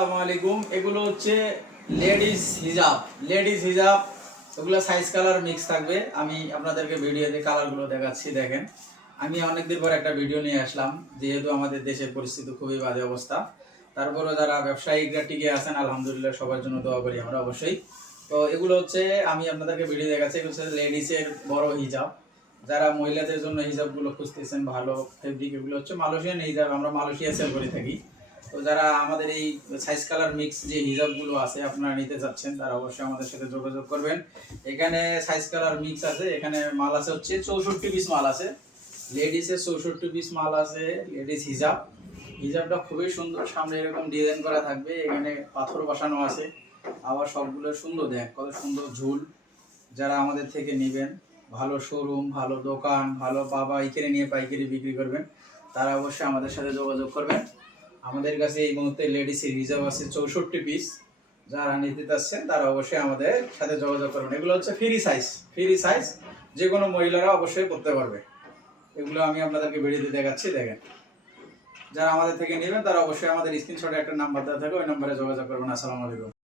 আসসালামু আলাইকুম। এগুলো হচ্ছে লেডিস হিজাব এগুলো সাইজ কালার মিক্স থাকবে। আমি আপনাদেরকে ভিডিওতে কালারগুলো দেখাচ্ছি। দেখেন, আমি অনেকদিন পর একটা ভিডিও নিয়ে আসলাম, যেহেতু আমাদের দেশের পরিস্থিতি খুবই বাজে অবস্থা। তারপরে যারা ব্যবসায়িকরা টিকে আছেন আলহামদুলিল্লাহ, সবার জন্য দোয়া করি আমরা অবশ্যই। তো এগুলো হচ্ছে আমি আপনাদেরকে ভিডিও দেখাচ্ছি, এগুলো হচ্ছে লেডিসের বড় হিজাব। যারা মহিলাদের জন্য হিজাবগুলো খুঁজতেছেন ভালো ফেব্রিক, এগুলো হচ্ছে মালয়েশিয়ান হিজাব, আমরা মালয়েশিয়া সেল করে থাকি। তো যারা আমাদের এই সাইজ কালার মিক্স যে হিজাবগুলো আছে আপনারা নিতে চাচ্ছেন, তারা অবশ্যই আমাদের সাথে যোগাযোগ করবেন। এখানে সাইজ কালার মিক্স আছে, এখানে মাল আছে হচ্ছে 64 পিস মাল আছে। লেডিসের 64 পিস মাল আছে। লেডিস হিজাবটা খুবই সুন্দর, সামনে এরকম ডিজাইন করা থাকবে, এখানে পাথর বসানো আছে। আবার সবগুলো সুন্দর, দেখ কত সুন্দর ঝুল। যারা আমাদের থেকে নেবেন, ভালো শোরুম, ভালো দোকান, ভালো বাবা এখানে নিয়ে পাইকারি বিক্রি করবেন, তারা অবশ্যই আমাদের সাথে যোগাযোগ করবেন। আমাদের কাছে এই মুহূর্তে লেডিসের হিজাব আছে 64 পিস। যারা নিতে চাচ্ছেন তারা অবশ্যই আমাদের সাথে যোগাযোগ করবেন। এগুলো হচ্ছে ফ্রি সাইজ, যে কোনো মহিলারা অবশ্যই করতে পারবে। এগুলো আমি আপনাদেরকে ভিডিওতে দেখাচ্ছি, দেখেন। যারা আমাদের থেকে নেবেন তারা অবশ্যই আমাদের স্ক্রিনশটে একটা নাম্বার দেওয়া থাকে, ওই নম্বরে যোগাযোগ করবেন। আসসালামু আলাইকুম।